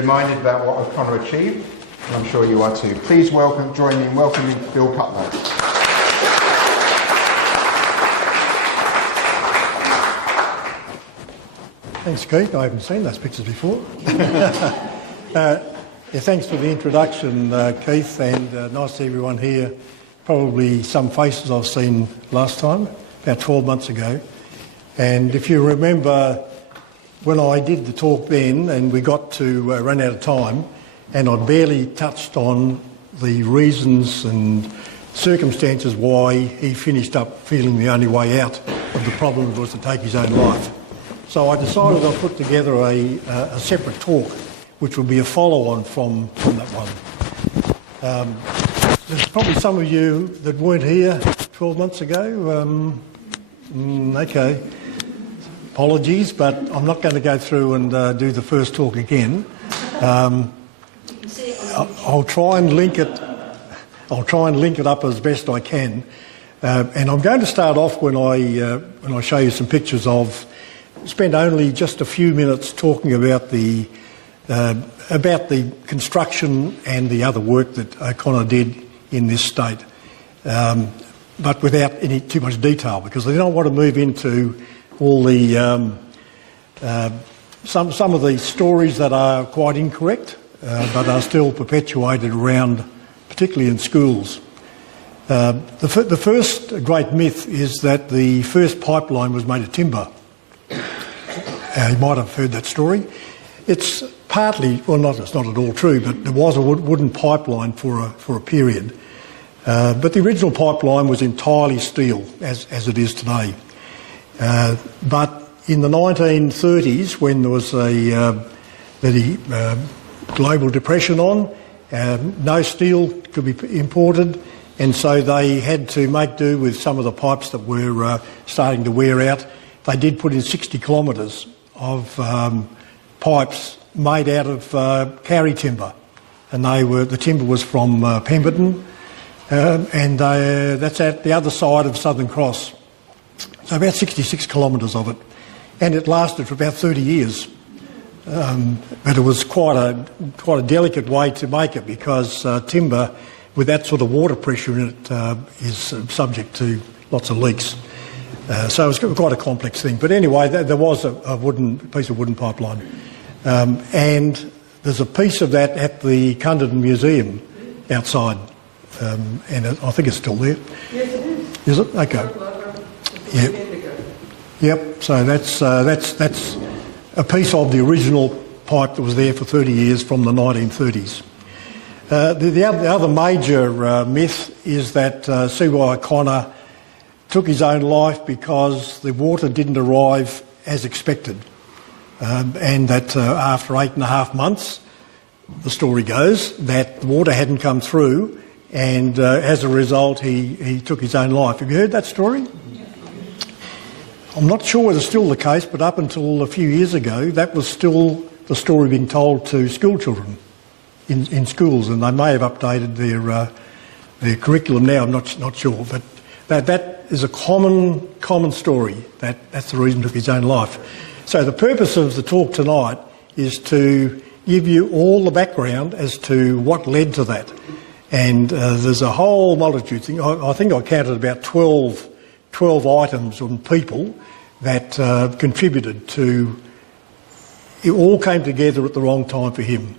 reminded about what I've trying to achieve, and I'm sure you are too. Please join me in welcoming Bill Cutler. Thanks, Keith. I haven't seen those pictures before. Thanks for the introduction, Keith, and nice to see everyone here. Probably some faces I've seen last time, about 12 months ago. And if you remember, when I did the talk then, and we got to run out of time, and I barely touched on the reasons and circumstances why he finished up feeling the only way out of the problem was to take his own life. So I decided I'd put together a separate talk, which will be a follow-on from that one. There's probably some of you that weren't here 12 months ago. Okay, apologies, but I'm not going to go through and do the first talk again. I'll try and link it. I'll try and link it up as best I can. And I'm going to start off when I show you some pictures of. Spend only just a few minutes talking about the construction and the other work that O'Connor did in this state, but without any too much detail, because I don't want to move into all the some of the stories that are quite incorrect, but are still perpetuated around, particularly in schools. The first great myth is that the first pipeline was made of timber. You might have heard that story. It's partly, well, it's not at all true, but there was a wooden pipeline for a period. But the original pipeline was entirely steel, as it is today. But in the 1930s, when there was the global depression on, no steel could be imported, and so they had to make do with some of the pipes that were starting to wear out. They did put in 60 kilometres of pipes made out of carry timber, and the timber was from Pemberton, and that's at the other side of Southern Cross. So about 66 kilometres of it, and it lasted for about 30 years. But it was quite a delicate way to make it, because timber with that sort of water pressure in it is subject to lots of leaks. So it was quite a complex thing. But anyway, there was a piece of wooden pipeline. And there's a piece of that at the Cunderdin Museum outside. And I think it's still there. Yes, it is. Is it? Okay. Yep. Yep. So that's a piece of the original pipe that was there for 30 years from the 1930s. The other major myth is that C.Y. O'Connor took his own life because the water didn't arrive as expected, and that after 8.5 months, the story goes, that the water hadn't come through, and as a result he took his own life. Have you heard that story? I'm not sure whether it's still the case, but up until a few years ago, that was still the story being told to school children in schools, and they may have updated their curriculum now. I'm not sure, but that is a common story. That's the reason he took his own life. So the purpose of the talk tonight is to give you all the background as to what led to that, and there's a whole multitude of things. I think I counted about 12 items on people that contributed to. It all came together at the wrong time for him.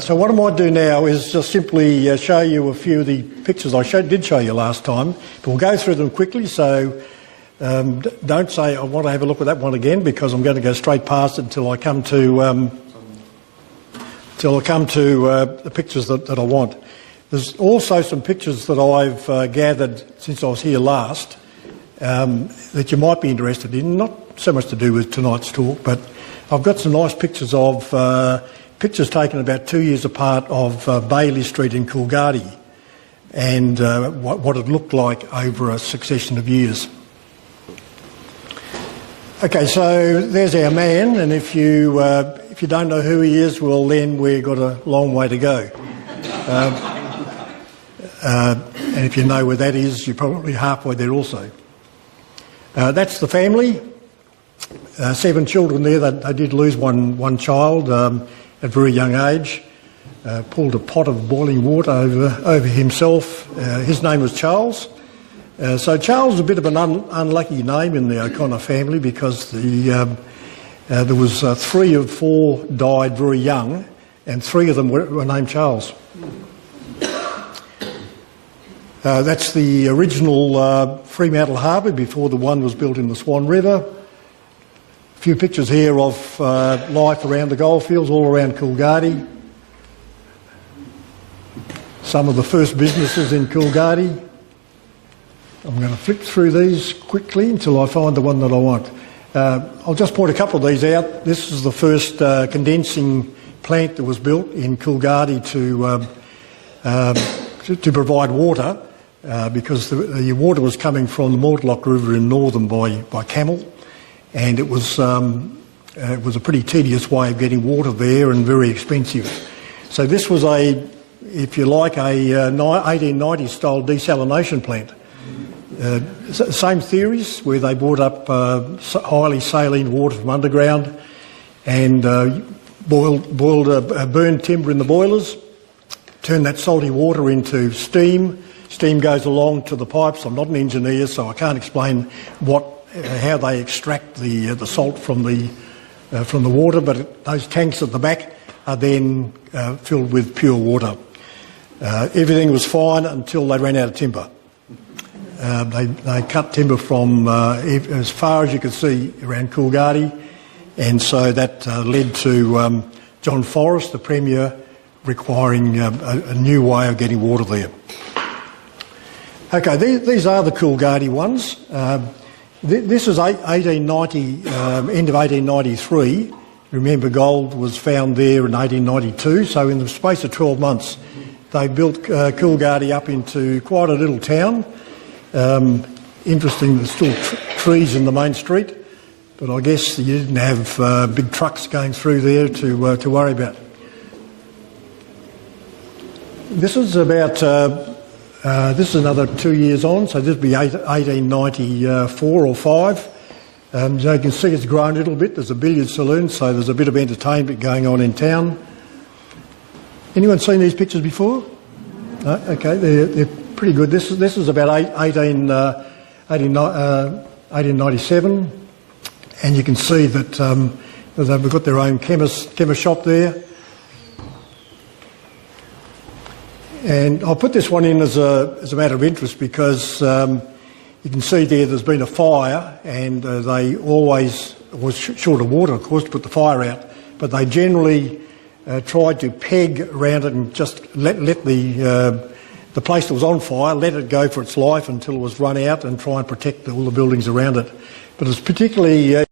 So what I might do now is just simply show you a few of the pictures I did show you last time. But we'll go through them quickly, so don't say I want to have a look at that one again, because I'm going to go straight past it until I come to the pictures that I want. There's also some pictures that I've gathered since I was here last that you might be interested in, not so much to do with tonight's talk, but I've got some nice pictures of pictures taken about 2 years apart of Bailey Street in Coolgardie, and what it looked like over a succession of years. Okay, so there's our man, and if you don't know who he is, well then we've got a long way to go. And if you know where that is, you're probably halfway there also. That's the family. 7 children there. They did lose one child at a very young age. Pulled a pot of boiling water over himself. His name was Charles. So Charles is a bit of an unlucky name in the O'Connor family because there was 3 of 4 died very young, and 3 of them were named Charles. That's the original Fremantle Harbour before the one was built in the Swan River. A few pictures here of life around the goldfields, all around Coolgardie. Some of the first businesses in Coolgardie. I'm going to flip through these quickly until I find the one that I want. I'll just point a couple of these out. This is the first condensing plant that was built in Coolgardie to provide water because the water was coming from the Mortlock River in Northern by camel, and it was a pretty tedious way of getting water there and very expensive. So this was if you like, a 1890s style desalination plant. Same theories, where they brought up highly saline water from underground and burned timber in the boilers, turned that salty water into steam. Steam goes along to the pipes. I'm not an engineer, so I can't explain how they extract the salt from the water, but those tanks at the back are then filled with pure water. Everything was fine until they ran out of timber. They cut timber from as far as you could see around Coolgardie, and so that led to John Forrest, the Premier, requiring a new way of getting water there. Okay, these are the Coolgardie ones. This is 1890, end of 1893. Remember, gold was found there in 1892, so in the space of 12 months they built Coolgardie up into quite a little town. Interesting, there's still trees in the main street, but I guess you didn't have big trucks going through there to worry about. This is about, this is another 2 years on, so this would be 1894 or 5. So you can see it's grown a little bit. There's a billiard saloon, so there's a bit of entertainment going on in town. Anyone seen these pictures before? No? Okay, they're pretty good. This is about 1897, and you can see that they've got their own chemist shop there. And I'll put this one in as a matter of interest because you can see there's been a fire, and they always was short of water, of course, to put the fire out, but they generally tried to peg around it and just let the place that was on fire, let it go for its life until it was run out, and try and protect all the buildings around it. But it's particularly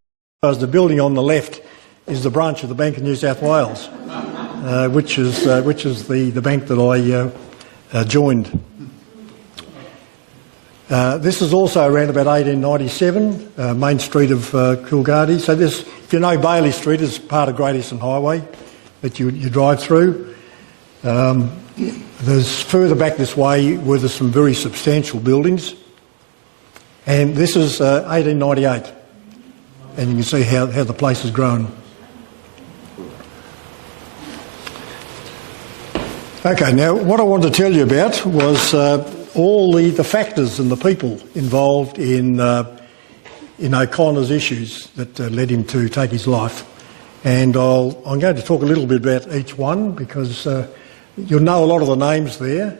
as the building on the left is the branch of the Bank of New South Wales, which is the bank that I joined. This is also around about 1897, Main Street of Coolgardie. So this, if you know Bailey Street, is part of Great Eastern Highway that you drive through. There's further back this way where there's some very substantial buildings. And this is 1898. And you can see how the place has grown. Okay, now what I wanted to tell you about was all the factors and the people involved in O'Connor's issues that led him to take his life. And I'm going to talk a little bit about each one because you'll know a lot of the names there.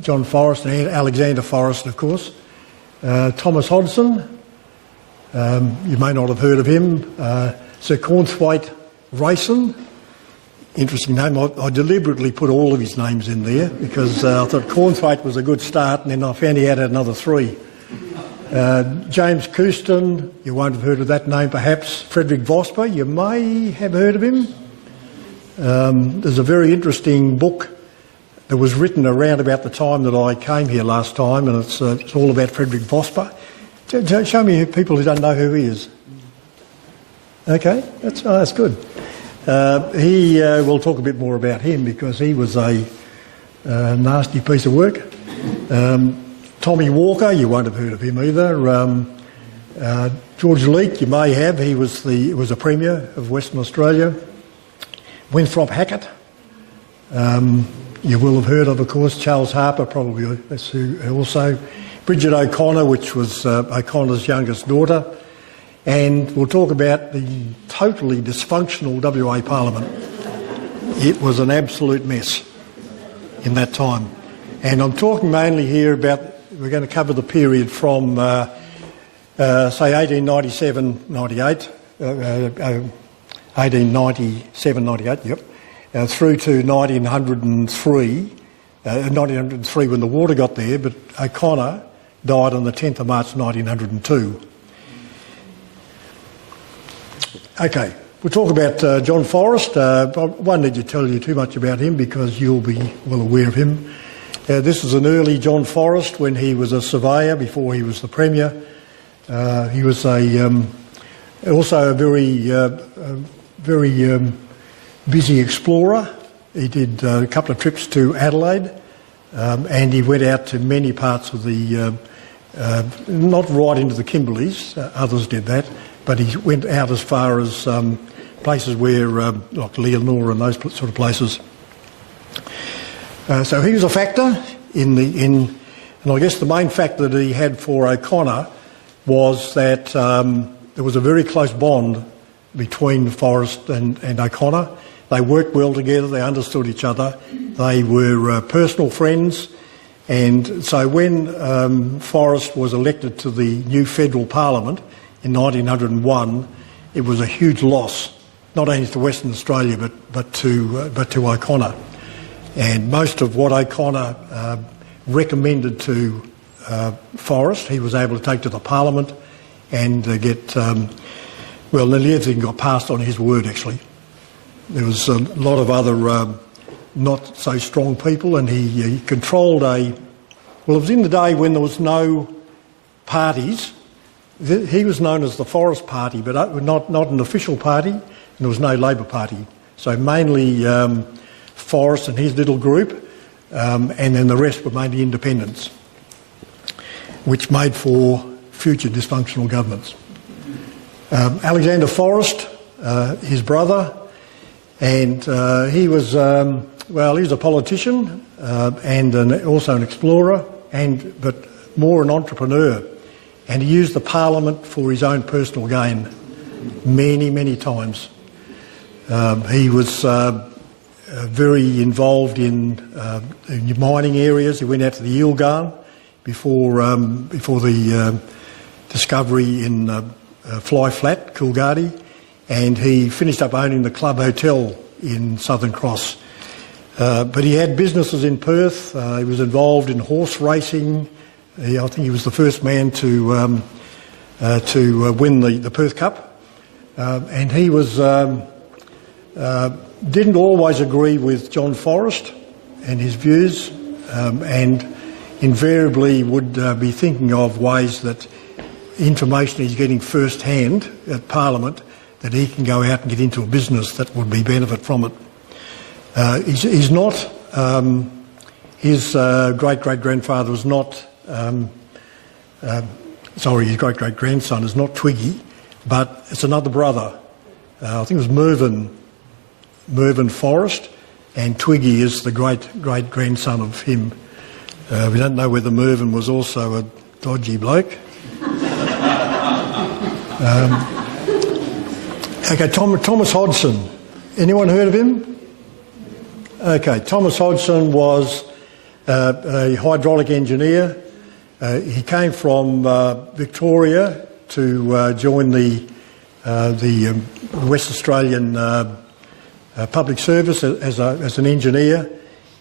John Forrest and Alexander Forrest, of course. Thomas Hodgson, you may not have heard of him. Sir Cornthwaite Rayson, interesting name. I deliberately put all of his names in there because I thought Cornthwaite was a good start, and then I found he had another 3. James Couston, you won't have heard of that name perhaps. Frederick Vosper, you may have heard of him. There's a very interesting book that was written around about the time that I came here last time, and it's all about Frederick Vosper. Show me people who don't know who he is. Okay, that's good. We'll talk a bit more about him because he was a nasty piece of work. Tommy Walker, you won't have heard of him either. George Leake, you may have. He was a Premier of Western Australia. Winthrop Hackett, you will have heard of course. Charles Harper, probably also. Bridget O'Connor, which was O'Connor's youngest daughter. And we'll talk about the totally dysfunctional WA Parliament. It was an absolute mess in that time. And I'm talking mainly here about, we're going to cover the period from, say, 1897-98, 1897-98, yep, through to 1903 when the water got there, but O'Connor died on the 10th of March 1902. Okay, we'll talk about John Forrest. I won't need to tell you too much about him because you'll be well aware of him. This is an early John Forrest when he was a surveyor before he was the Premier. He was also a very busy explorer. He did a couple of trips to Adelaide and he went out to many parts of the, not right into the Kimberleys, others did that, but he went out as far as places where, like Leonora and those sort of places. So he was a factor and I guess the main factor that he had for O'Connor was that there was a very close bond between Forrest and O'Connor. They worked well together, they understood each other, they were personal friends, and so when Forrest was elected to the new federal parliament in 1901, it was a huge loss, not only to Western Australia but to O'Connor. And most of what O'Connor recommended to Forrest, he was able to take to the Parliament and get, well, nearly everything got passed on his word actually. There was a lot of other not so strong people, and he controlled well, it was in the day when there was no parties. He was known as the Forrest Party, but not an official party, and there was no Labor Party. So mainly Forrest and his little group, and then the rest were mainly independents, which made for future dysfunctional governments. Alexander Forrest, his brother, and he was, well, he was a politician and also an explorer, but more an entrepreneur. And he used the Parliament for his own personal gain many, many times. He was very involved in mining areas. He went out to the Yilgarn before the discovery in Fly Flat, Coolgardie, and he finished up owning the Club Hotel in Southern Cross. But he had businesses in Perth. He was involved in horse racing. I think he was the first man to win the Perth Cup. And he was didn't always agree with John Forrest and his views, and invariably would be thinking of ways that information he's getting first hand at Parliament, that he can go out and get into a business that would be benefit from it. He's not, his great-great-grandfather was not, sorry, his great-great-grandson is not Twiggy, but it's another brother. I think it was Mervyn Forrest, and Twiggy is the great-great-grandson of him. We don't know whether Mervyn was also a dodgy bloke. Okay, Thomas Hodgson. Anyone heard of him? Okay, Thomas Hodgson was a hydraulic engineer. He came from Victoria to join the West Australian Public Service as an engineer.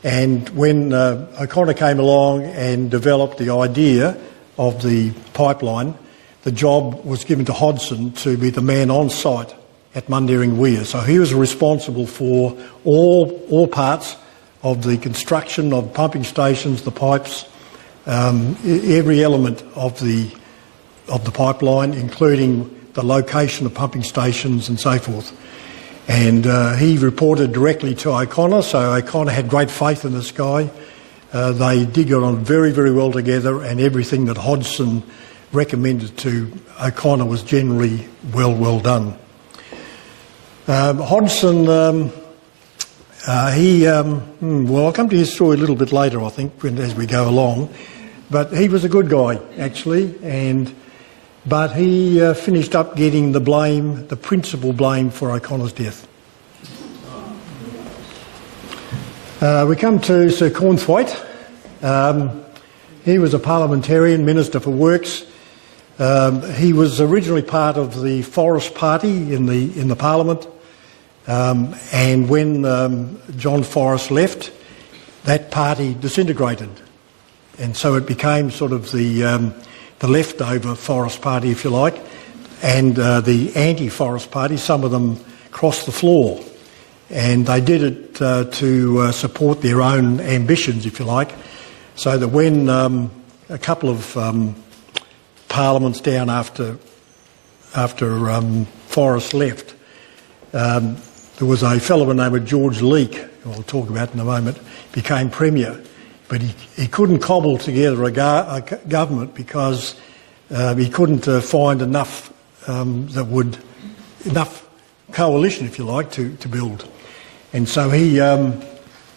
And when O'Connor came along and developed the idea of the pipeline, the job was given to Hodgson to be the man on site at Mundaring Weir. So he was responsible for all parts of the construction of pumping stations, the pipes, every element of the pipeline, including the location of pumping stations and so forth. And he reported directly to O'Connor, so O'Connor had great faith in this guy. They did get on very, very well together, and everything that Hodgson recommended to O'Connor was generally well done. Hodgson, well, I'll come to his story a little bit later, I think, as we go along, but he was a good guy, actually, but he finished up getting the blame, the principal blame for O'Connor's death. We come to Sir Cornthwaite. He was a parliamentarian, Minister for Works. He was originally part of the Forest Party in the Parliament, and when John Forrest left, that party disintegrated, and so it became sort of the leftover Forest Party, if you like, and the anti-Forest Party. Some of them crossed the floor, and they did it to support their own ambitions, if you like, so that when a couple of parliaments down after Forrest left, there was a fellow named George Leake, who I'll talk about in a moment, became Premier, but he couldn't cobble together a government because he couldn't find enough enough coalition, if you like, to build. And so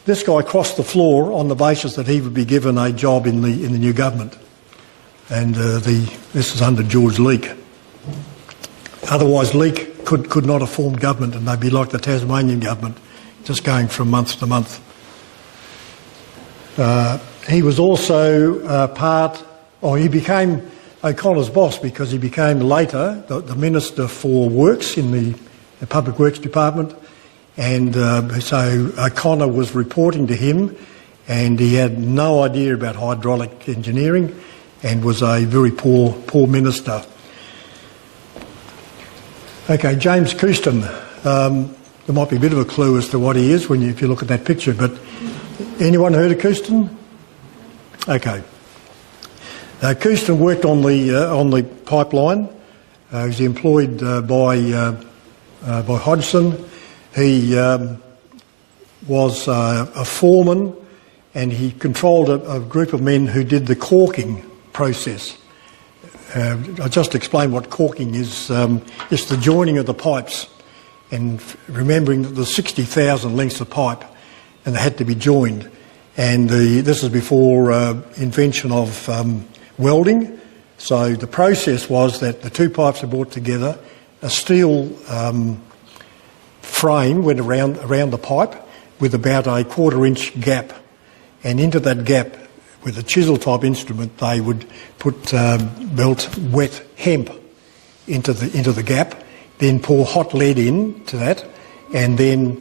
this guy crossed the floor on the basis that he would be given a job in the new government, and this is under George Leake. Otherwise, Leake could not have formed government, and they'd be like the Tasmanian government, just going from month to month. He was also he became O'Connor's boss because he became later the Minister for Works in the Public Works Department, and so O'Connor was reporting to him, and he had no idea about hydraulic engineering and was a very poor minister. Okay, James Couston. There might be a bit of a clue as to what he is if you look at that picture, but anyone heard of Couston? Okay. Couston worked on the pipeline. He was employed by Hodgson. He was a foreman, and he controlled a group of men who did the caulking process. I'll just explain what caulking is. It's the joining of the pipes, and remembering that there's 60,000 lengths of pipe and they had to be joined. And this is before invention of welding. So the process was that the two pipes were brought together, a steel frame went around the pipe with about a 1/4-inch gap, and into that gap, with a chisel type instrument, they would melt wet hemp into the gap, then pour hot lead into that, and then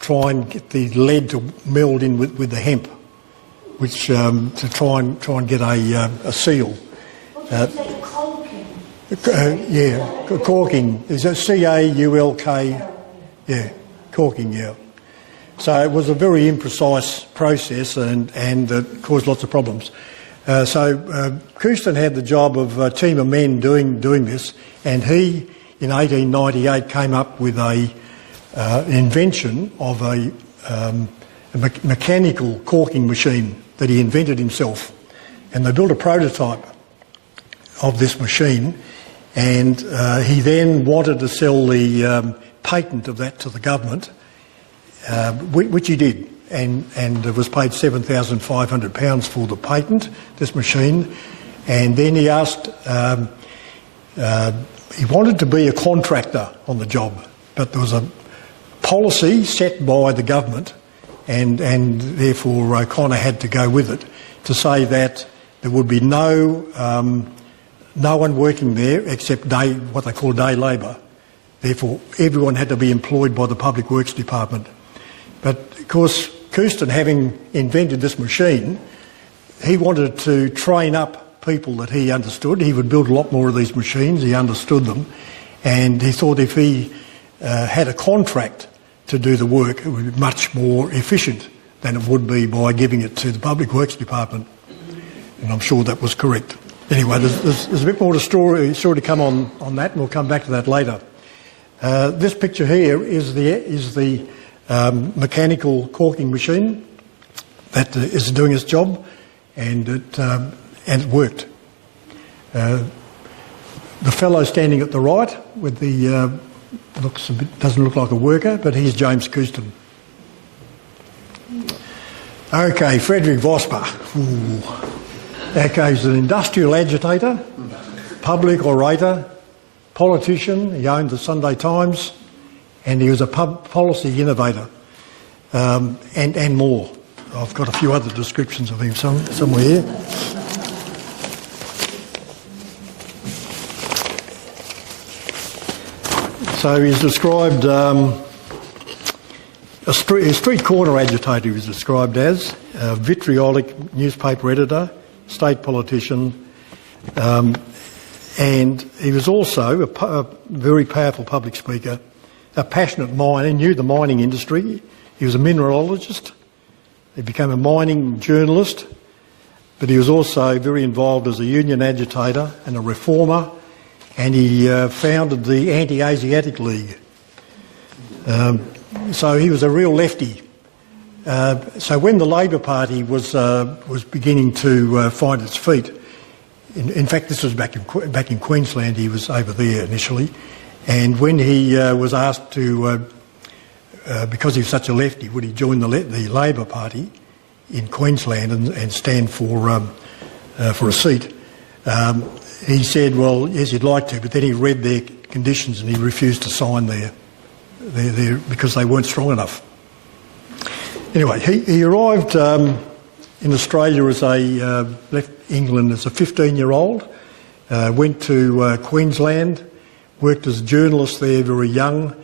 try and get the lead to meld in with the hemp, which to try and get a seal. What did you say, caulking? Caulking. Is it C-A-U-L-K? Yeah, caulking. Yeah. So it was a very imprecise process and it caused lots of problems. So Couston had the job of a team of men doing this, and he, in 1898, came up with an invention of a mechanical caulking machine that he invented himself. And they built a prototype of this machine, and he then wanted to sell the patent of that to the government, which he did, and was paid £7,500 for the patent, this machine. And then he asked, he wanted to be a contractor on the job, but there was a policy set by the government, and therefore O'Connor had to go with it, to say that there would be no one working there except what they call day labour. Therefore, everyone had to be employed by the Public Works Department. But, of course, Couston, having invented this machine, he wanted to train up people that he understood. He would build a lot more of these machines. He understood them. And he thought if he had a contract to do the work, it would be much more efficient than it would be by giving it to the Public Works Department. And I'm sure that was correct. Anyway, there's a bit more story to come on that, and we'll come back to that later. This picture here is the mechanical caulking machine that is doing its job, and it worked. The fellow standing at the right with the doesn't look like a worker, but he's James Couston. Okay, Frederick Vosper. Okay, he's an industrial agitator, public orator, politician. He owned the Sunday Times, and he was a policy innovator, and more. I've got a few other descriptions of him somewhere here. So he's described a street corner agitator. He was described as a vitriolic newspaper editor, state politician, and he was also a very powerful public speaker, a passionate miner. He knew the mining industry. He was a mineralogist. He became a mining journalist, but he was also very involved as a union agitator and a reformer, and he founded the Anti-Asiatic League. So he was a real lefty. So when the Labor Party was beginning to find its feet, in fact this was back in Queensland, he was over there initially, and when he was asked to, because he was such a lefty, would he join the Labor Party in Queensland and stand for a seat, he said, well, yes, he'd like to, but then he read their conditions and he refused to sign there because they weren't strong enough. Anyway, he arrived in Australia as left England as a 15-year-old, went to Queensland, worked as a journalist there very young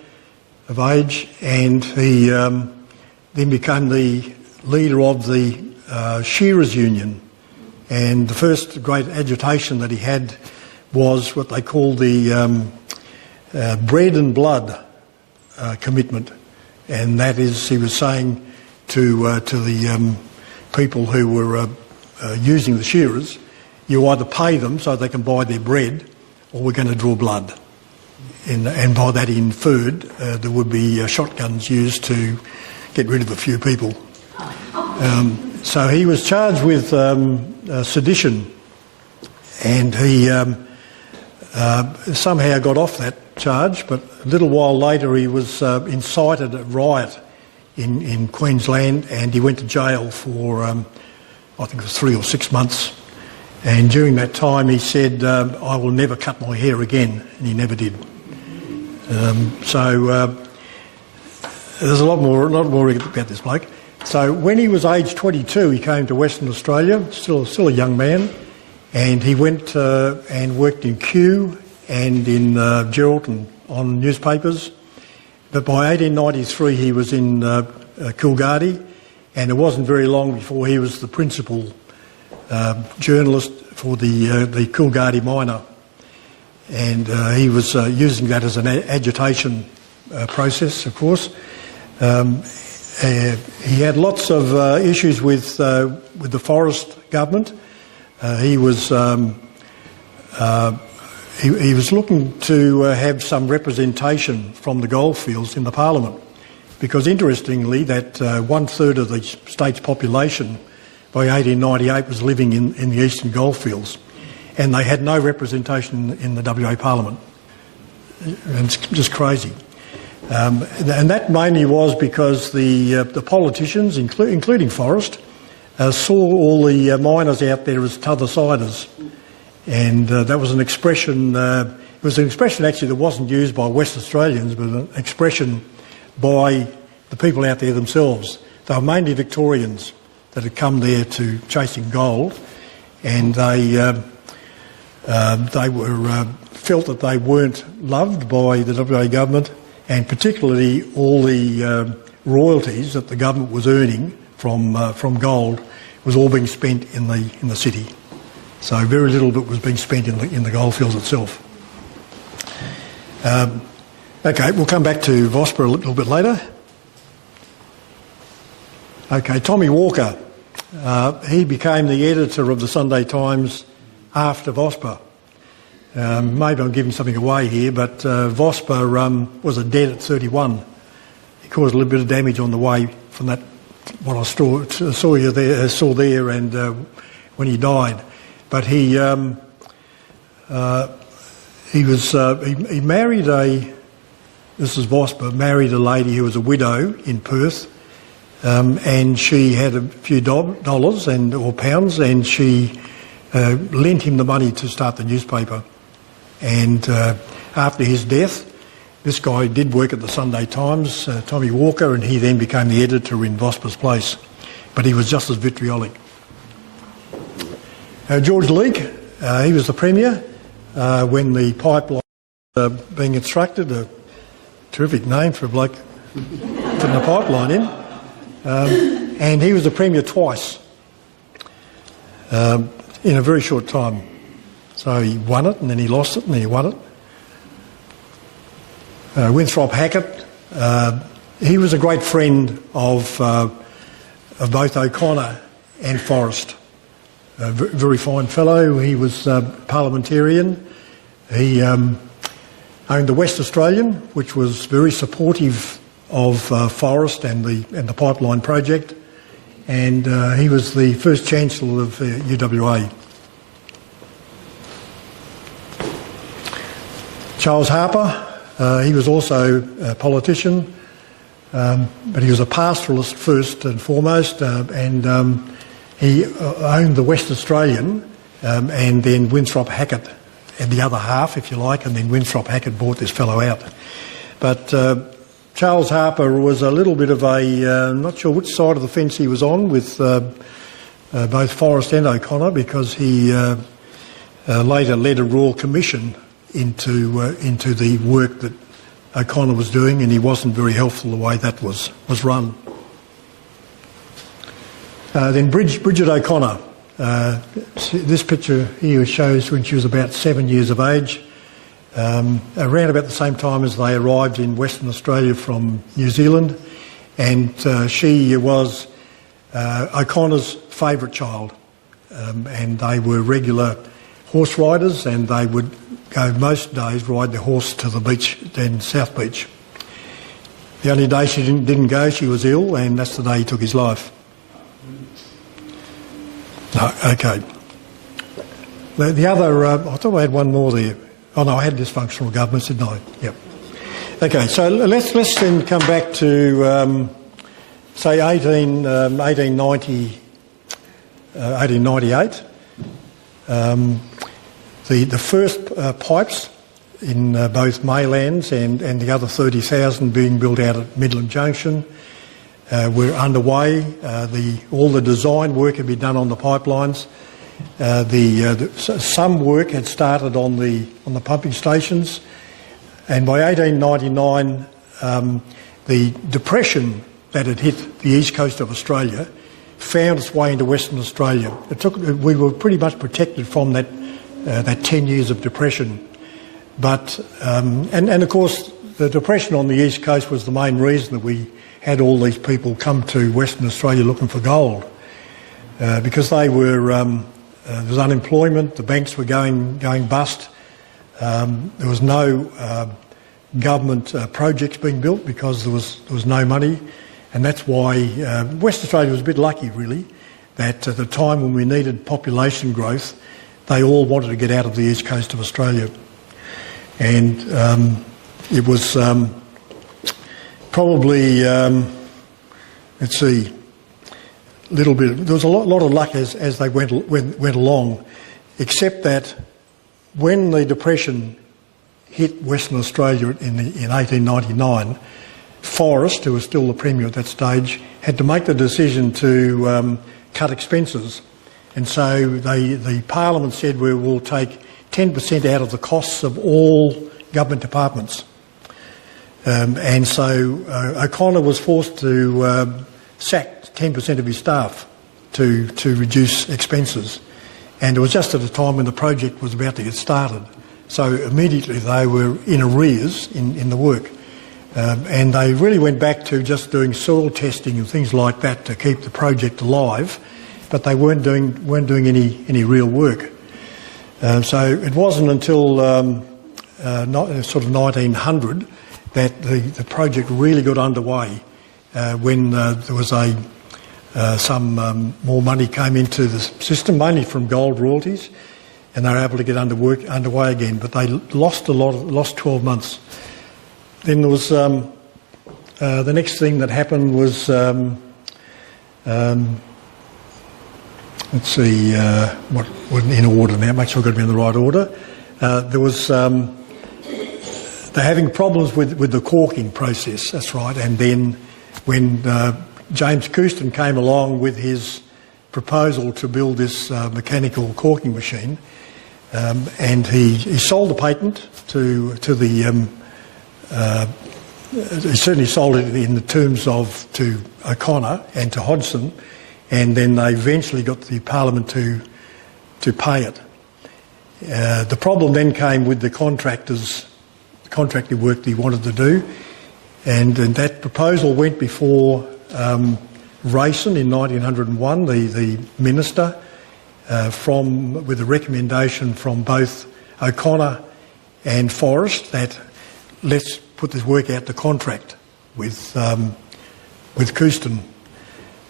of age, and he then became the leader of the Shearers Union. And the first great agitation that he had was what they called the bread and blood commitment, and that is, he was saying to the people who were using the shearers, you either pay them so they can buy their bread, or we're going to draw blood. And by that he inferred there would be shotguns used to get rid of a few people. So he was charged with sedition, and he somehow got off that charge, but a little while later he was incited a riot in Queensland, and he went to jail for I think it was 3 or 6 months, and during that time he said, I will never cut my hair again, and he never did. So there's a lot more about this bloke. So when he was aged 22, he came to Western Australia, still a young man, and he went and worked in Kew and in Geraldton on newspapers. But by 1893 he was in Coolgardie, and it wasn't very long before he was the principal journalist for the Coolgardie Miner, and he was using that as an agitation process, of course. He had lots of issues with the forest government. He was looking to have some representation from the goldfields in the parliament, because interestingly that 1/3 of the state's population by 1898 was living in the eastern goldfields, and they had no representation in the WA parliament. And it's just crazy. And that mainly was because the politicians, including Forrest, saw all the miners out there as t'other-siders, and that was an expression. It was an expression actually that wasn't used by West Australians, but an expression by the people out there themselves. They were mainly Victorians that had come there to chasing gold, and they were felt that they weren't loved by the WA government, and particularly all the royalties that the government was earning from gold was all being spent in the city. So very little of it was being spent in the goldfields itself. Okay, we'll come back to Vosper a little bit later. Okay, Tommy Walker. He became the editor of the Sunday Times after Vosper. Maybe I'm giving something away here, but Vosper was a dead at 31. He caused a little bit of damage on the way from that, what I saw there, and when he died. But he he married this is Vosper, married a lady who was a widow in Perth, and she had a few dollars or pounds, and she lent him the money to start the newspaper. And after his death, this guy did work at the Sunday Times, Tommy Walker, and he then became the editor in Vosper's place. But he was just as vitriolic. George Leake, he was the Premier when the pipeline was being constructed, a terrific name for a bloke putting a pipeline in. And he was the Premier twice in a very short time. So he won it, and then he lost it, and then he won it. Winthrop Hackett, he was a great friend of both O'Connor and Forrest. A very fine fellow. He was parliamentarian. He owned the West Australian, which was very supportive of Forrest and the pipeline project, and he was the first Chancellor of UWA. Charles Harper, he was also a politician, but he was a pastoralist first and foremost, and he owned the West Australian, and then Winthrop Hackett had the other half, if you like, and then Winthrop Hackett bought this fellow out. But Charles Harper was a little bit of a, not sure which side of the fence he was on with both Forrest and O'Connor, because he later led a Royal Commission into the work that O'Connor was doing, and he wasn't very helpful the way that was run. Then Bridget O'Connor. This picture here shows when she was about 7 years of age, around about the same time as they arrived in Western Australia from New Zealand, and she was O'Connor's favourite child, and they were regular horse riders, and they would go most days ride their horse to the beach in South Beach. The only day she didn't go, she was ill, and that's the day he took his life. No, okay. The other, I thought I had one more there. Oh no, I had dysfunctional governments, didn't I? Yep. Okay, so let's then come back to say 1898. The first pipes in both Maylands and the other 30,000 being built out at Midland Junction were underway. All the design work had been done on the pipelines. Some work had started on the pumping stations, and by 1899, the depression that had hit the east coast of Australia found its way into Western Australia. We were pretty much protected from that 10 years of depression, but and of course the depression on the east coast was the main reason that we had all these people come to Western Australia looking for gold, because they were there was unemployment, the banks were going bust, there was no government projects being built because there was no money, and that's why Western Australia was a bit lucky really, that at the time when we needed population growth, they all wanted to get out of the east coast of Australia, and it was probably let's see. There was a lot of luck as they went along, except that when the depression hit Western Australia in 1899, Forrest, who was still the Premier at that stage, had to make the decision to cut expenses, and so the Parliament said we'll take 10% out of the costs of all government departments, and so O'Connor was forced to sack 10% of his staff to reduce expenses, and it was just at a time when the project was about to get started. So immediately they were in arrears in the work, and they really went back to just doing soil testing and things like that to keep the project alive, but they weren't doing any real work. So it wasn't until sort of 1900 that the project really got underway, when there was some more money came into the system, mainly from gold royalties, and they were able to get underway again. But they lost 12 months. Then there was the next thing that happened was let's see what in order now. Make sure I've got to be in the right order. There was they're having problems with the corking process. That's right. And then when James Couston came along with his proposal to build this mechanical corking machine, and he sold the patent to the. He certainly sold it in the terms to O'Connor and to Hodgson, and then they eventually got the Parliament to pay it. The problem then came with the contracting work that he wanted to do, and that proposal went before Rayson in 1901, the minister, with a recommendation from both O'Connor and Forrest that let's put this work out to contract with Couston.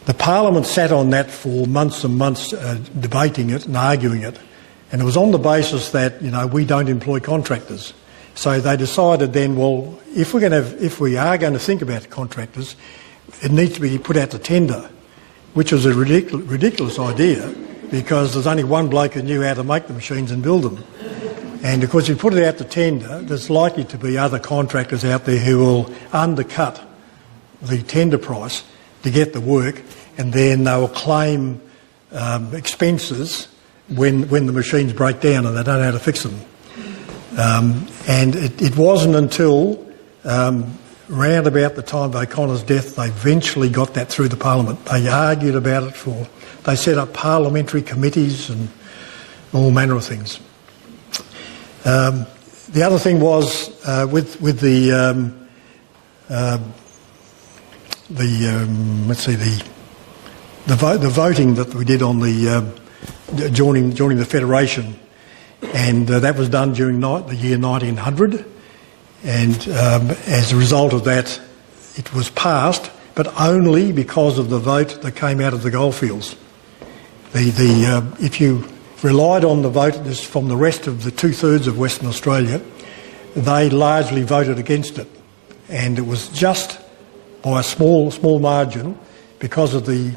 The Parliament sat on that for months and months, debating it and arguing it, and it was on the basis that we don't employ contractors. So they decided then, well, if we are going to think about contractors, it needs to be put out to tender, which was a ridiculous idea because there's only one bloke who knew how to make the machines and build them. And of course, if you put it out to tender, there's likely to be other contractors out there who will undercut the tender price to get the work, and then they will claim expenses when the machines break down and they don't know how to fix them. And it wasn't until round about the time of O'Connor's death they eventually got that through the Parliament. They argued about it they set up parliamentary committees and all manner of things. The other thing was with the voting that we did on the joining the Federation, and that was done during the year 1900, and as a result of that, it was passed, but only because of the vote that came out of the goldfields. If you relied on the vote from the rest of the 2/3 of Western Australia, they largely voted against it, and it was just by a small margin because of they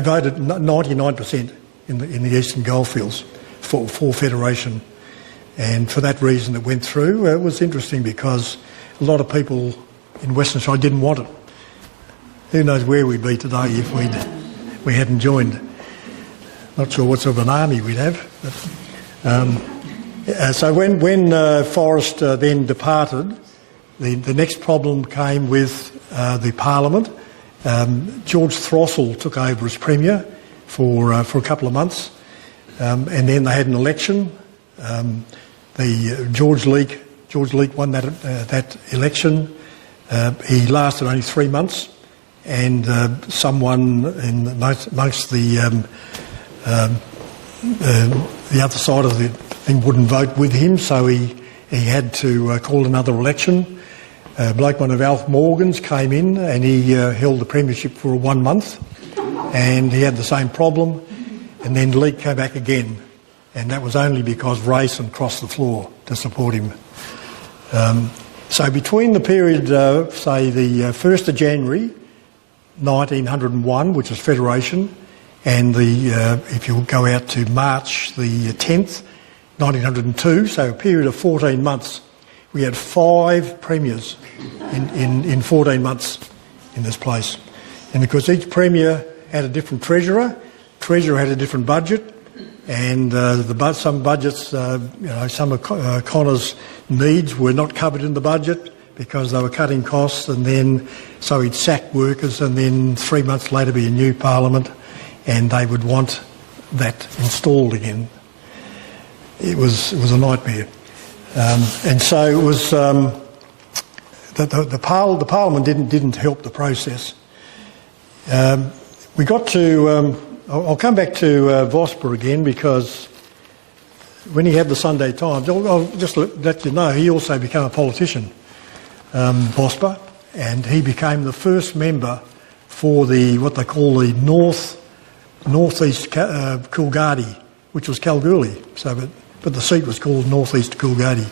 voted 99% in the Eastern Goldfields for Federation, and for that reason it went through. It was interesting because a lot of people in Western Australia didn't want it. Who knows where we'd be today if we hadn't joined. Not sure what sort of an army we'd have. But, so when Forrest then departed, the next problem came with the Parliament. George Throssell took over as Premier for a couple of months, and then they had an election. George Leake won that election. He lasted only 3 months, and someone amongst the other side of the thing wouldn't vote with him, so he had to call another election. A bloke one of Alf Morgan's came in and he held the premiership for 1 month, and he had the same problem, and then Leake came back again, and that was only because Rayson crossed the floor to support him. So between the period, say the 1st of January 1901, which was Federation, and if you go out to March the 10th, 1902, so a period of 14 months, we had 5 premiers in 14 months in this place. And because each premier had a different treasurer had a different budget, and some budgets, some of Connor's needs were not covered in the budget because they were cutting costs, and then so he'd sack workers, and then 3 months later be a new parliament, and they would want that installed again. It was a nightmare, and so it was. The Parliament didn't help the process. We got to. I'll come back to Vosper again, because when he had the Sunday Times, I'll just let you know, he also became a politician, Vosper, and he became the first member for what they call the North-East Coolgardie, which was Kalgoorlie. So, but but the seat was called North East Coolgardie.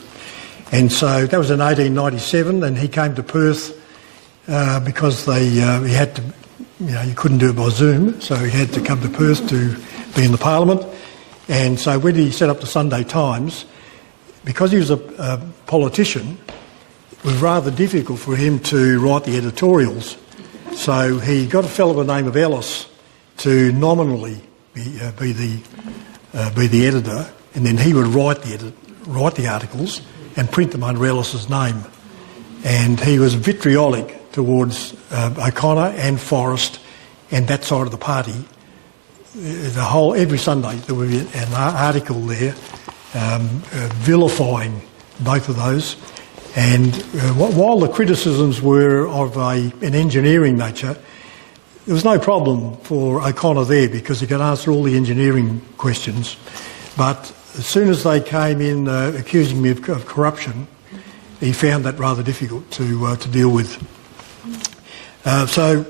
And so that was in 1897, and he came to Perth because he had to, you couldn't do it by Zoom, so he had to come to Perth to be in the Parliament. And so when he set up the Sunday Times, because he was a politician, it was rather difficult for him to write the editorials. So he got a fellow by the name of Ellis to nominally be the editor, and then he would write the articles and print them under Ellis's name. And he was vitriolic towards O'Connor and Forrest and that side of the party. Every Sunday there would be an article there vilifying both of those. And while the criticisms were of an engineering nature, there was no problem for O'Connor there because he could answer all the engineering questions. But as soon as they came in accusing me of corruption, he found that rather difficult to deal with. So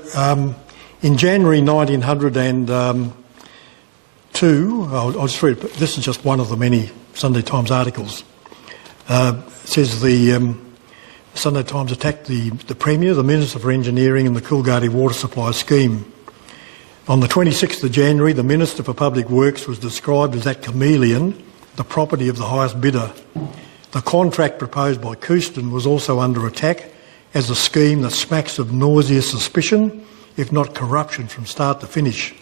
in January 1902, I'll just read it. This is just one of the many Sunday Times articles. It says the Sunday Times attacked the Premier, the Minister for Engineering and the Coolgardie Water Supply Scheme. On the 26th of January, the Minister for Public Works was described as that chameleon, the property of the highest bidder. The contract proposed by Couston was also under attack as a scheme that smacks of nauseous suspicion, if not corruption, from start to finish.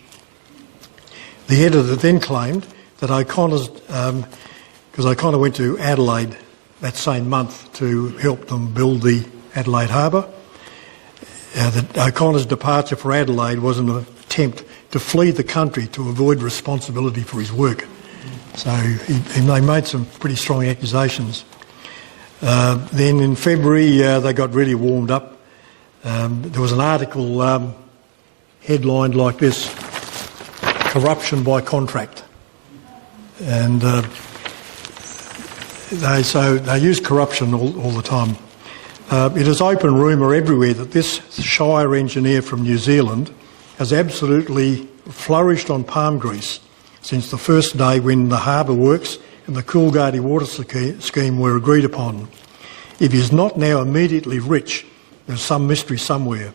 The editor then claimed that O'Connor's, because O'Connor went to Adelaide that same month to help them build the Adelaide Harbour, that O'Connor's departure for Adelaide was an attempt to flee the country to avoid responsibility for his work. So they made some pretty strong accusations. Then in February they got really warmed up. There was an article headlined like this: "Corruption by Contract." And they use corruption all the time. It is open rumour everywhere that this Shire engineer from New Zealand has absolutely flourished on palm grease since the first day when the harbour works and the Coolgardie water scheme were agreed upon. If he is not now immediately rich, there's some mystery somewhere.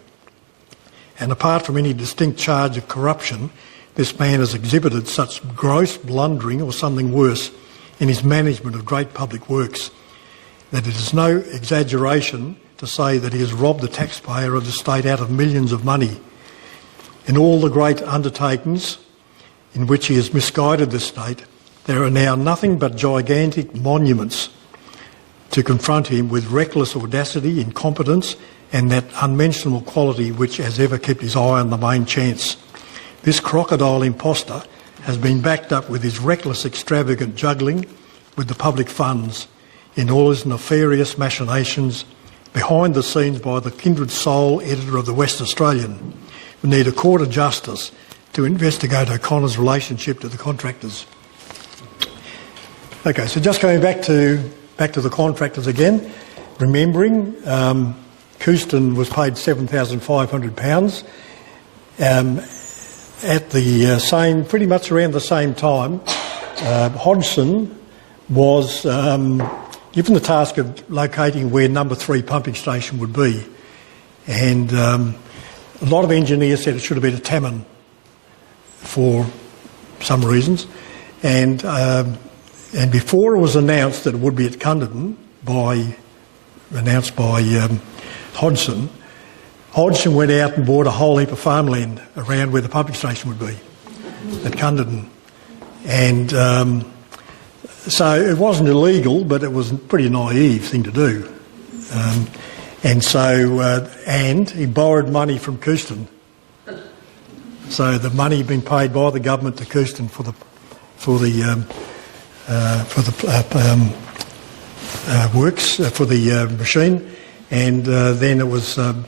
And apart from any distinct charge of corruption, this man has exhibited such gross blundering, or something worse, in his management of great public works, that it is no exaggeration to say that he has robbed the taxpayer of the state out of millions of money. In all the great undertakings in which he has misguided the state, there are now nothing but gigantic monuments to confront him with reckless audacity, incompetence, and that unmentionable quality which has ever kept his eye on the main chance. This crocodile impostor has been backed up with his reckless, extravagant juggling with the public funds in all his nefarious machinations behind the scenes by the kindred soul editor of the West Australian. We need a court of justice to investigate O'Connor's relationship to the contractors. Okay, so just going back to the contractors again, remembering Couston was paid £7,500 at the pretty much around the same time. Hodgson was given the task of locating where number 3 pumping station would be, and a lot of engineers said it should have been at Tamman for some reasons, and before it was announced that it would be at Cunderdin announced by Hodgson went out and bought a whole heap of farmland around where the pumping station would be at Cunderdin, and so it wasn't illegal, but it was a pretty naive thing to do. And he borrowed money from Couston. So the money had been paid by the government to Couston for the works for the machine, and then it was on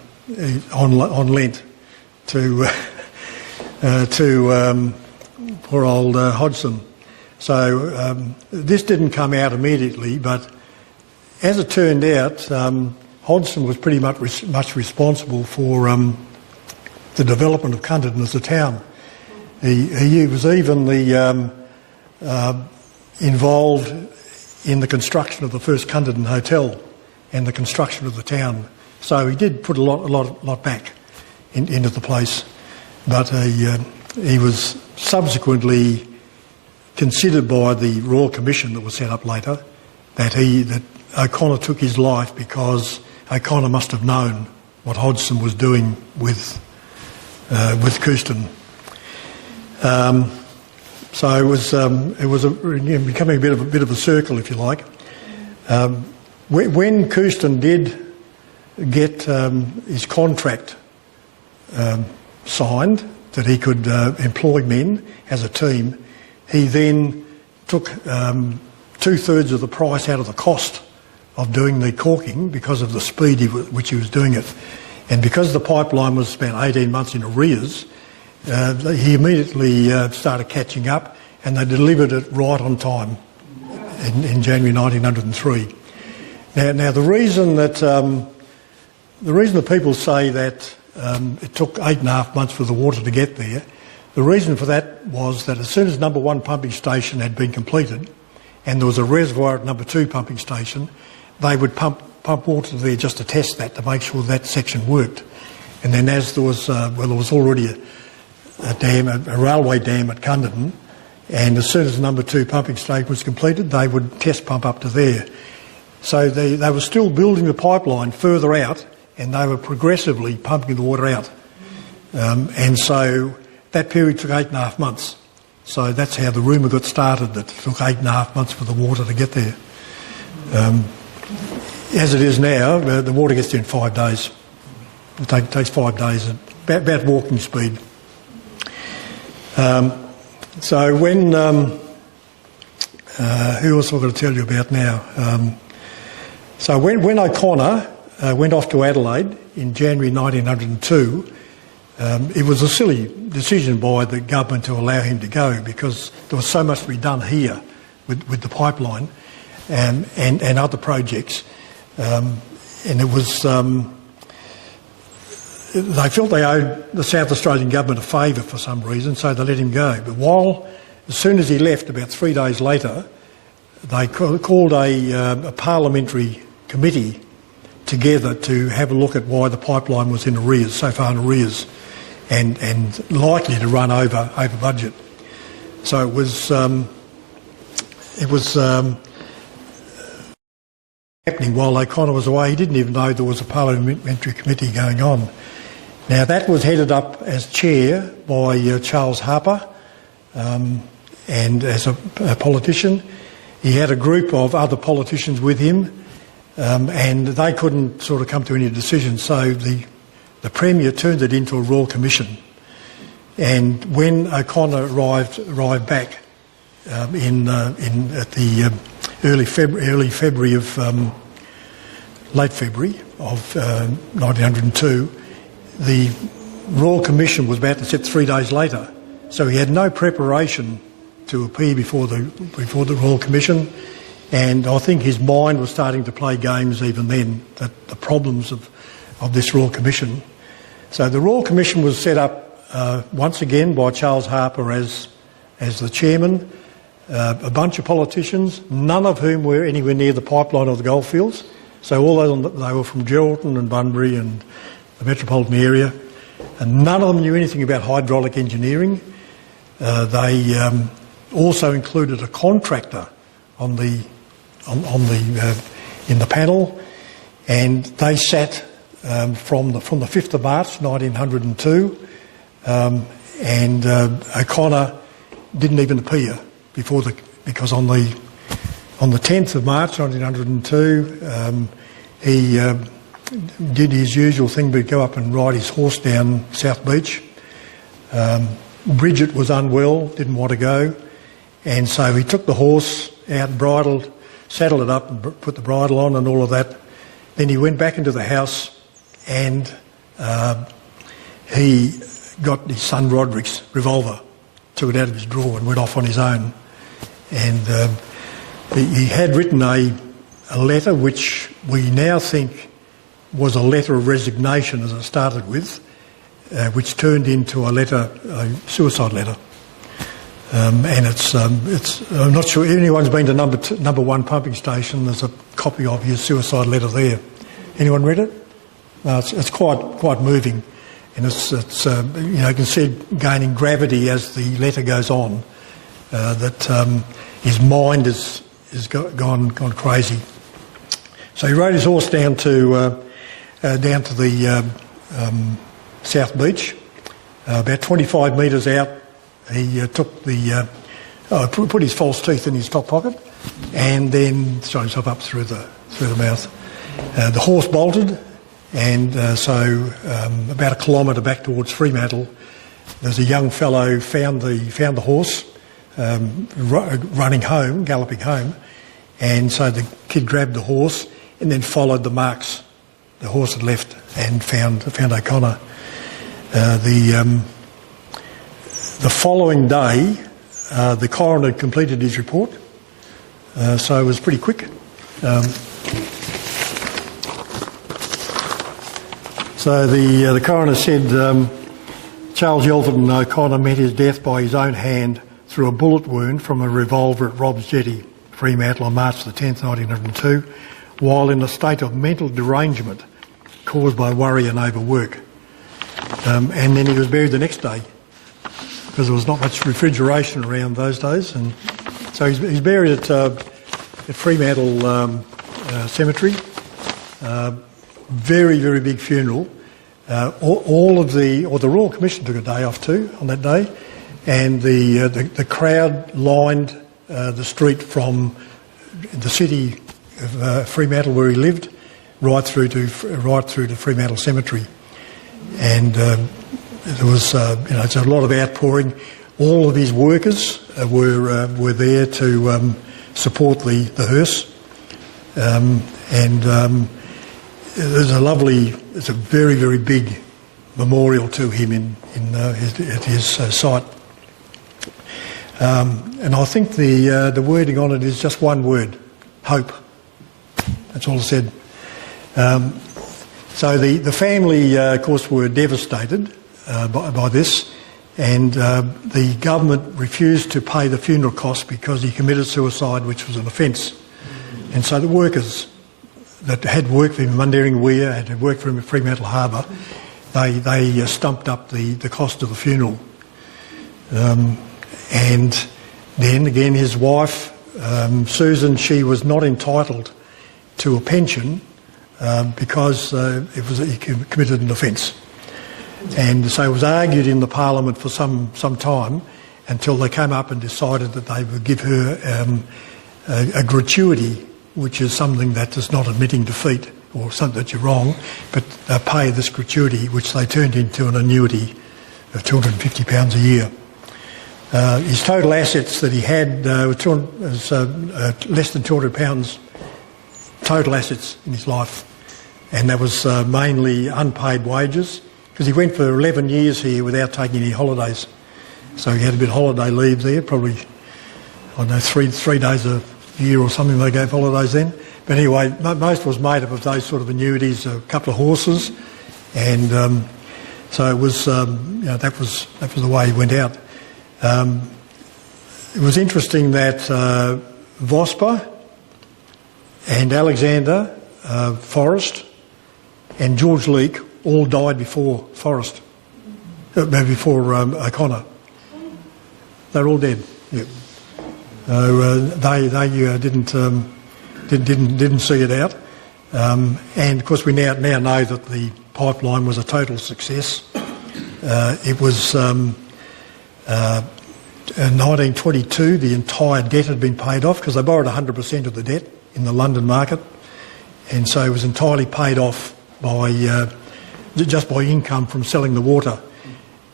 lent to poor old Hodgson. So this didn't come out immediately, but as it turned out, Hodgson was pretty much responsible for the development of Cunderdin as a town. He was even involved in the construction of the first Cunderdin Hotel and the construction of the town. So he did put a lot back into the place. But he was subsequently considered by the Royal Commission that was set up later that O'Connor took his life because O'Connor must have known what Hodgson was doing with Cooston. So it was becoming a bit of a circle, if you like. When Cooston did get his contract signed that he could employ men as a team, he then took 2/3 of the price out of the cost of doing the caulking because of the speed which he was doing it. And because the pipeline was about 18 months in arrears, he immediately started catching up, and they delivered it right on time in January 1903. Now the reason that people say that it took 8.5 months for the water to get there, the reason for that was that as soon as number 1 pumping station had been completed, and there was a reservoir at number 2 pumping station, they would pump water there just to test that, to make sure that section worked. And then as there was already a railway dam at Cunderdin, and as soon as the number 2 pumping station was completed, they would test pump up to there. So they were still building the pipeline further out, and they were progressively pumping the water out. And so that period took 8.5 months. So that's how the rumour got started, that it took 8.5 months for the water to get there. As it is now, the water gets there in 5 days. It takes 5 days, about walking speed. So when... who else am I going to tell you about now? So when O'Connor went off to Adelaide in January 1902, it was a silly decision by the government to allow him to go because there was so much to be done here with the pipeline and other projects. And it was... they felt they owed the South Australian government a favour for some reason, so they let him go. But as soon as he left, about 3 days later, they called a parliamentary committee together to have a look at why the pipeline was in arrears, so far in arrears, and likely to run over budget. So it was happening while O'Connor was away. He didn't even know there was a parliamentary committee going on. Now that was headed up as chair by Charles Harper, and as a politician. He had a group of other politicians with him, and they couldn't sort of come to any decision. So the Premier turned it into a Royal Commission. And when O'Connor arrived back at the late February of 1902, the Royal Commission was about to sit 3 days later. So he had no preparation to appear before the Royal Commission, and I think his mind was starting to play games even then, that the problems of this Royal Commission. So the Royal Commission was set up once again by Charles Harper as the chairman, a bunch of politicians, none of whom were anywhere near the pipeline or the goldfields. So although they were from Geraldton and Bunbury and the metropolitan area, and none of them knew anything about hydraulic engineering. They also included a contractor in the panel, and they sat from the 5th of March 1902, and O'Connor didn't even appear because on the 10th of March 1902 he did his usual thing, but go up and ride his horse down South Beach. Bridget was unwell, didn't want to go, and so he took the horse out, saddled it up and put the bridle on and all of that. Then he went back into the house and he got his son Roderick's revolver, took it out of his drawer and went off on his own. And he had written a letter which we now think was a letter of resignation, as it started with, which turned into a suicide letter. And it's I'm not sure if anyone's been to number one pumping station. There's a copy of his suicide letter there. Anyone read it? No, it's quite moving, and it's you can see it gaining gravity as the letter goes on. That his mind is gone crazy. So he rode his horse down to the South Beach, about 25 metres out. He took put his false teeth in his top pocket, and then shot himself up through the mouth. The horse bolted, and so about a kilometre back towards Fremantle, there's a young fellow found the horse running home, galloping home, and so the kid grabbed the horse and then followed the marks the horse had left and found O'Connor. The following day, the coroner had completed his report, so it was pretty quick. So the coroner said Charles Yelverton O'Connor met his death by his own hand through a bullet wound from a revolver at Rob's Jetty, Fremantle, on March the 10th, 1902, while in a state of mental derangement caused by worry and overwork. And then he was buried the next day, because there was not much refrigeration around those days, and so he's buried at Fremantle Cemetery. Very, very big funeral. The Royal Commission took a day off too on that day, and the crowd lined the street from the city of Fremantle where he lived right through to Fremantle Cemetery, and there was it's a lot of outpouring. All of his workers were there to support the hearse, and it's a very, very big memorial to him at his site. And I think the wording on it is just one word: hope. That's all it said. So the family, of course, were devastated by this, and the government refused to pay the funeral costs because he committed suicide, which was an offence. And so the workers that had worked for him in Mundaring Weir, had worked for him at Fremantle Harbour, they stumped up the cost of the funeral. And then again, his wife, Susan, she was not entitled to a pension because he committed an offence. And so it was argued in the Parliament for some time until they came up and decided that they would give her a gratuity, which is something that is not admitting defeat or something that you're wrong, but pay this gratuity, which they turned into an annuity of £250 a year. His total assets that he had was less than £200 total assets in his life, and that was mainly unpaid wages, because he went for 11 years here without taking any holidays. So he had a bit of holiday leave there, probably, I don't know, three days a year or something they gave holidays then. But anyway, most was made up of those sort of annuities, a couple of horses, and so it was, that was the way he went out. It was interesting that Vosper and Alexander Forrest and George Leake all died before O'Connor. They're all dead. Yeah. They didn't see it out, and of course we now know that the pipeline was a total success. It was in 1922 the entire debt had been paid off, because they borrowed 100% of the debt in the London market, and so it was entirely paid off by just by income from selling the water.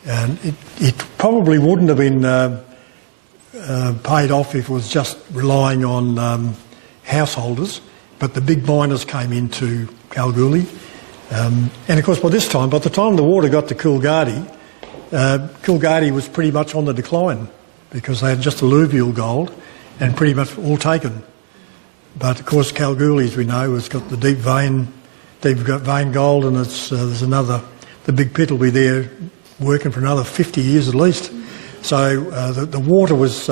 And it probably wouldn't have been paid off if it was just relying on householders, but the big miners came into Kalgoorlie, and of course by the time the water got to Coolgardie, Coolgardie was pretty much on the decline, because they had just alluvial gold and pretty much all taken. But of course Kalgoorlie, as we know, has got the deep vein gold, and there's another, the big pit will be there working for another 50 years at least. So the water was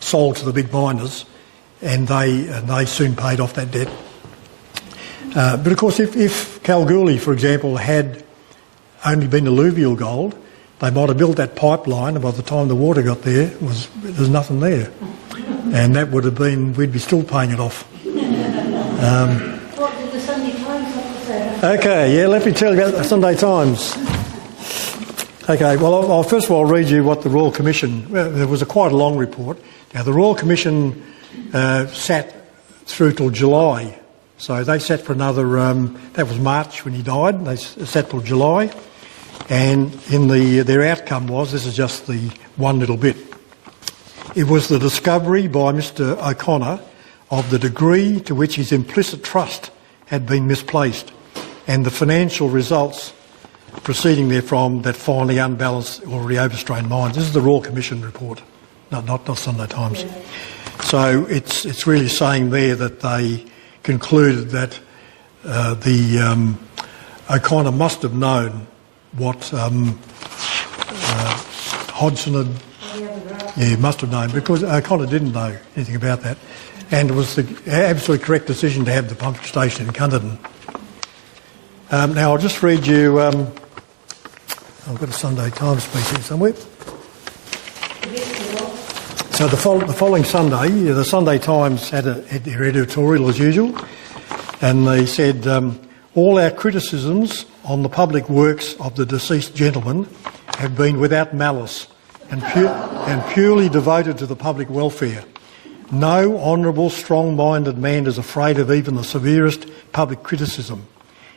sold to the big miners, and they soon paid off that debt. But of course, if Kalgoorlie, for example, had only been alluvial gold, they might have built that pipeline, and by the time the water got there, there's nothing there. And that would have been, we'd be still paying it off. What did the Sunday Times have to say? Okay, yeah, let me tell you about the Sunday Times. Okay, well, I'll first of all read you what the Royal Commission, well, there was quite a long report. Now, the Royal Commission sat through till July. So they sat for another, that was March when he died, they sat till July. And in their outcome was, this is just the one little bit, it was the discovery by Mr O'Connor of the degree to which his implicit trust had been misplaced and the financial results proceeding therefrom that finally unbalanced already overstrained minds. This is the Royal Commission report, not Sunday Times. So it's really saying there that they concluded that O'Connor must have known what Hodgson had. Yeah, he must have known, because O'Connor didn't know anything about that. And it was the absolutely correct decision to have the pumping station in Cunderton. Now I'll just read you, I've got a Sunday Times piece here somewhere. So the following Sunday, the Sunday Times had their editorial as usual, and they said, all our criticisms on the public works of the deceased gentleman have been without malice and purely devoted to the public welfare. No honourable, strong-minded man is afraid of even the severest public criticism.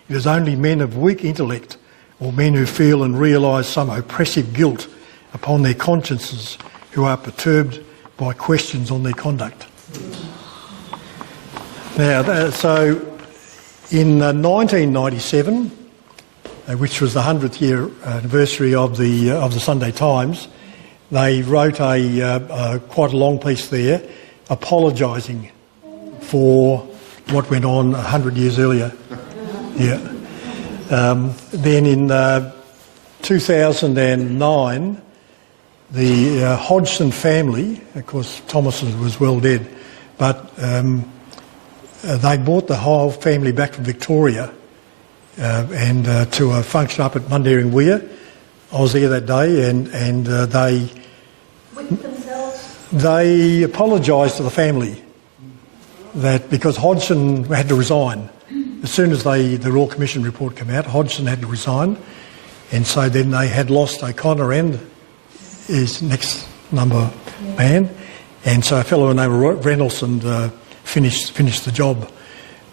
It is only men of weak intellect or men who feel and realise some oppressive guilt upon their consciences who are perturbed by questions on their conduct. Now, so in 1997, which was the 100th year anniversary of the Sunday Times, they wrote quite a long piece there, apologising for what went on 100 years earlier. Yeah. Then in 2009, the Hodgson family, of course Thomas was well dead, but they brought the whole family back from Victoria and to a function up at Mundaring Weir. I was there that day, and they With themselves? They apologised to the family that because Hodgson had to resign. As soon as the Royal Commission report came out, Hodgson had to resign, and so then they had lost O'Connor and his next number man, and so a fellow named Reynolds finished the job.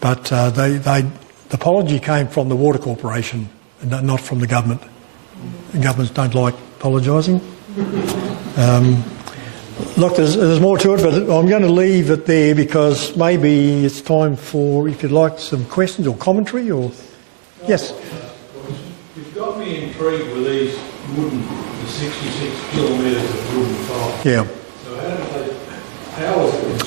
But the apology came from the Water Corporation, and not from the government. The governments don't like apologising. Look, there's more to it, but I'm going to leave it there because maybe it's time for, if you'd like, some questions or commentary, or... Yes? You've got me intrigued with these the 66 kilometres of wooden pipe. Yeah. So how was it?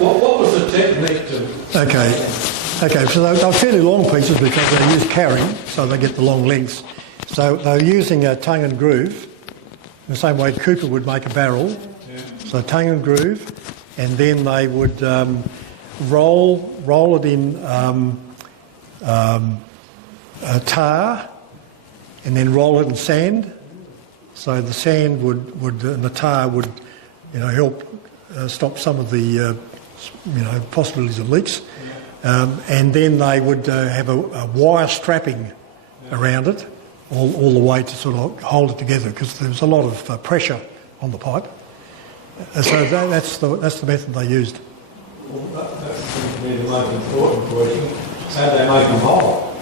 What was the technique to... Okay, so they're fairly long pieces because they use carrying, so they get the long lengths. So they're using a tongue and groove, the same way Cooper would make a barrel. Yeah. So tongue and groove, and then they would roll it in tar, and then roll it in sand. So the sand and the tar would, help stop some of the, possibilities of leaks. And then they would have a wire strapping around it all the way to sort of hold it together, because there was a lot of pressure on the pipe. So that's the method they used. Well, that seems to be the most important question. How do they make them whole?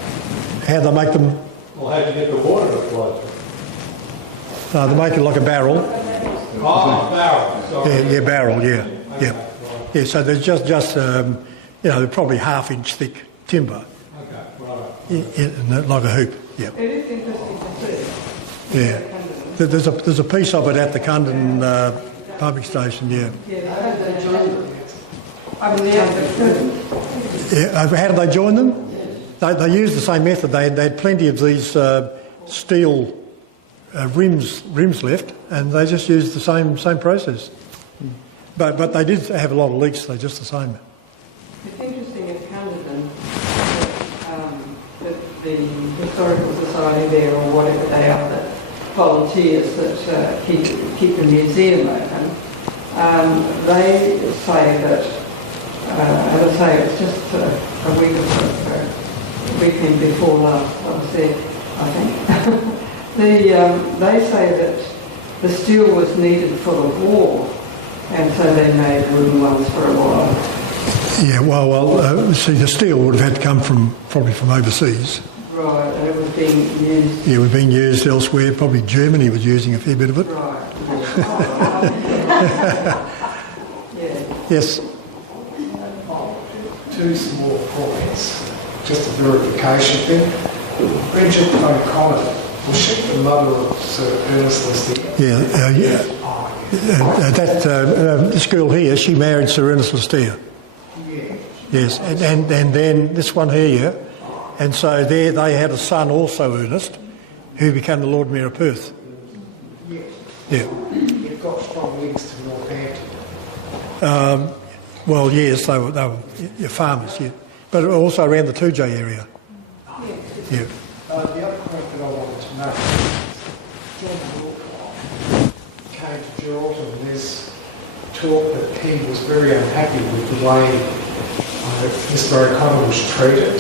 How they make them? Well, how do you get the water to flow? They make it like a barrel. Oh, barrel. Sorry. Yeah, barrel. Yeah, Okay, yeah, right. yeah. So there's just they're probably half-inch thick timber, Okay, right. like a hoop. Yeah. It is interesting to see. Yeah. There's a piece of it at the Cunderton pumping station. Yeah. Yeah. How did they join them? They used the same method. They had plenty of these steel rims left, and they just used the same process. But they did have a lot of leaks. They're just the same. It's interesting in Camden that the Historical Society there, or whatever they are, the volunteers that keep the museum open, they say that, as I say, it's just a week or so ago, the weekend before last, I was there, I think. They say that the steel was needed for the war, and so they made wooden ones for a while. Yeah, well, see, the steel would have had to come probably from overseas. Right, and it was being used. Yeah, it was being used elsewhere. Probably Germany was using a fair bit of it. Right. Yeah. Yes. Two small points, just a verification thing. Bridget O'Connor, was she the mother of Sir Ernest Lister? Yeah. This girl here, she married Sir Ernest Lister. Yeah. Yes, and then this one here, and so there they had a son also, Ernest, who became the Lord Mayor of Perth. Yeah. Yeah. You've got strong links to Northampton. Well, yes, they were farmers, yeah, but also around the 2J area. Yeah. The other point that I wanted to make, John Wilcox came to Geraldton, and there's talk that he was very unhappy with the way Mr O'Connor was treated,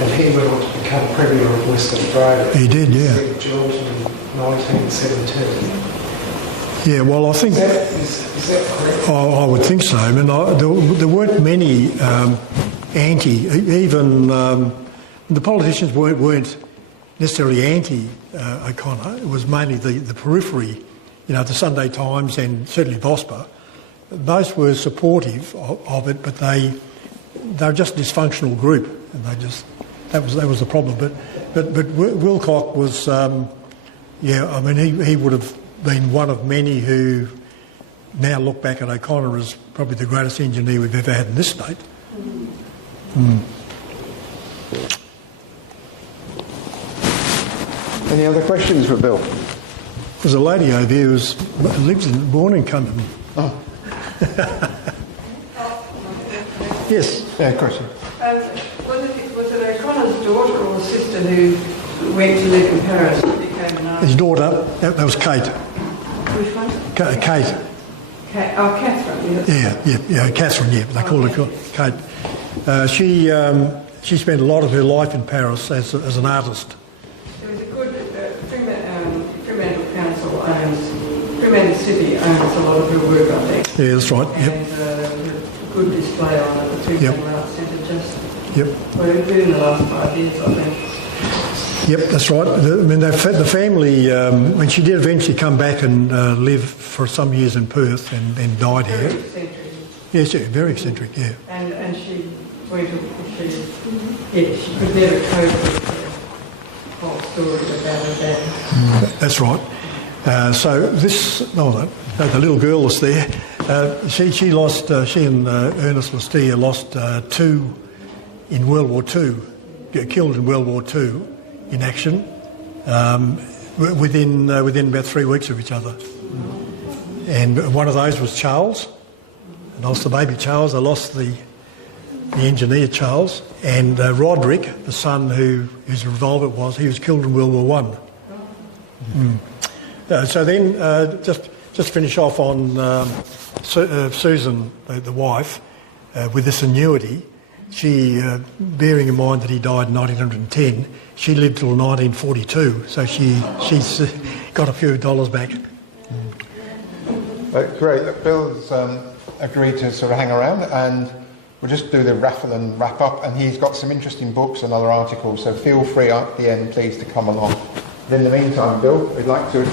and he went on to become Premier of Western Australia. He did, yeah. Instead of Geraldton in 1917. Yeah, well, I think... Is that correct? I would think so. I mean, there weren't many even the politicians weren't necessarily anti-O'Connor. It was mainly the periphery, the Sunday Times and certainly VOSPA. Most were supportive of it, but they were just a dysfunctional group, and that was the problem. But Wilcox was, he would have been one of many who now look back at O'Connor as probably the greatest engineer we've ever had in this state. Any other questions for Bill? There's a lady over here born in Camden. Oh. Yes. Yeah, question. Was it O'Connor's daughter or sister who went to live in Paris and became an artist? His daughter, that was Kate. Which one? Kate. Catherine, yes. Yeah, Catherine, yeah, they call her Kate. She spent a lot of her life in Paris as an artist. There was a good, Fremantle Council Fremantle City owns a lot of her work, I think. Yeah, that's right, yep. And a good display on it, the Fremantle Arts Centre just, it's been in the last 5 years, I think. Yep, that's right. The family, when she did eventually come back and live for some years in Perth and died here. Very eccentric. Yes, yeah, very eccentric, yeah. And she went she could never cope with the whole story about her dad. That's right. So this, the little girl that's there, she and Ernest Lister lost two in World War II, killed in World War II. In action, within about 3 weeks of each other. And one of those was Charles. I lost the baby Charles. I lost the engineer Charles. And Roderick, the son whose revolver it was, he was killed in World War One. So then, just to finish off on Susan, the wife, with this annuity, she, bearing in mind that he died in 1910, she lived till 1942, so she's got a few dollars back. Great. Look, Bill's agreed to sort of hang around, and we'll just do the raffle and wrap up. And he's got some interesting books and other articles, so feel free at the end, please, to come along. But in the meantime, Bill, I'd like you to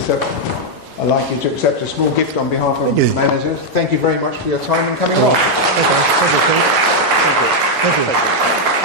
accept a small gift on behalf of the managers. Thank you very much for your time and coming along. Okay. Thank you. Thank you.